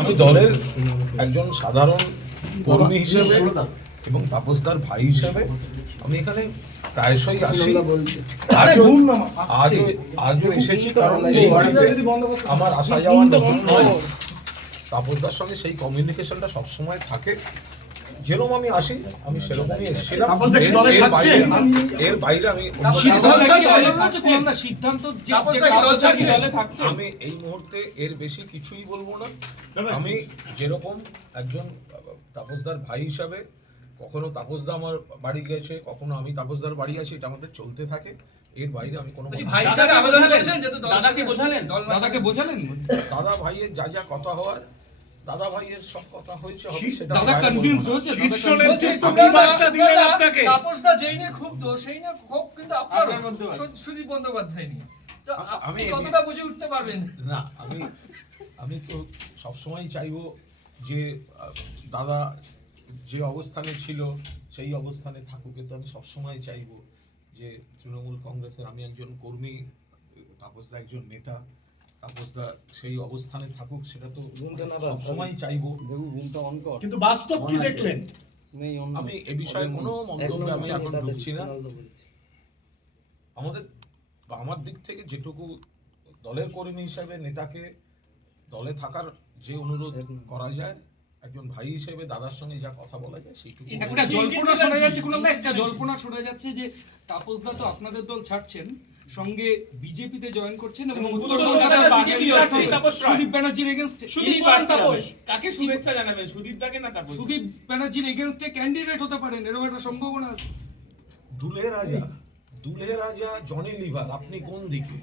আমি দলের একজন সাধারণ কর্মী হিসেবে এবং তাপসদার ভাই হিসেবে আমি এখানে প্রায়শই আসি। আজও এসেছি, কারণ এই বাড়িতে আমার আসা যাওয়া নতুন নয়। তাপসদার সঙ্গে সেই কমিউনিকেশনটা সবসময় থাকে। যেরকম আমি আসি, আমি সেরকমই এসেছিলাম। এর বাইরে আমি আমি এই মুহূর্তে এর বেশি কিছুই বলবো না। আমি যেরকম একজন তাপসদার ভাই হিসাবে, কখনো তাপসদা আমার বাড়ি গেছে, কখনো আমি তাপসদার বাড়ি আছি, এটা আমাদের চলতে থাকে। এর বাইরে আমি কোনো ভাই হিসেবে আবেদন করেছেন, যেহেতু দাদাকে বোঝালেন দাদা ভাইয়ের যা যা কথা হওয়ার, দাদা ভাইয়ের সব কথা হয়েছে, দাদা কনভিন্স হয়েছে, শীর্ষ নেতৃত্ব কি বার্তা দিলেন আপনাকে? তাপসদা যেই না খুব দোষ, সেই না খুব কিন্তু আপনার মধ্যে সুদীপ বন্দ্যোপাধ্যায় নিয়ে, তো আপনি কতটা বুঝে উঠতে পারবেন? না, আমি তো সবসময় চাইবো যে দাদা যে অবস্থানে ছিল সেই অবস্থানে থাকুক। কিন্তু আমি সবসময় চাইবো যে তৃণমূল কংগ্রেসের আমি একজন কর্মী, তাপসদা একজন নেতা, তাপসদা সেই অবস্থানে থাকুক, সেটা তো সবসময় চাইবো। কিন্তু বাস্তব কি দেখলেন? আমি এ বিষয়ে কোনো মন্তব্যে আমি এখন ঢুকছি না। আমার দিক থেকে যেটুকু দলের কর্মী হিসেবে নেতাকে দলে থাকার যে অনুরোধ করা যায়, একজন ভাই হিসেবে দাদার সঙ্গে যা কথা বলা যায় সেইটুকু। একটা জল্পনা শোনা যাচ্ছে যে তাপসদা তো আপনাদের দল ছাড়ছেন, সঙ্গে বিজেপিতে জয়েন করছেন এবং উত্তর কলকাতার সুদীপ ব্যানার্জির এগেইনস্টে কাকে শুভেচ্ছা জানাবেন, সুদীপ দাকে না তাপস? সুদীপ ব্যানার্জির এগেইনস্টে ক্যান্ডিডেট হতে পারেন, এরকম একটা সম্ভাবনা আছে। দুলে রাজা জনি লিভার, আপনি কোন দিকে?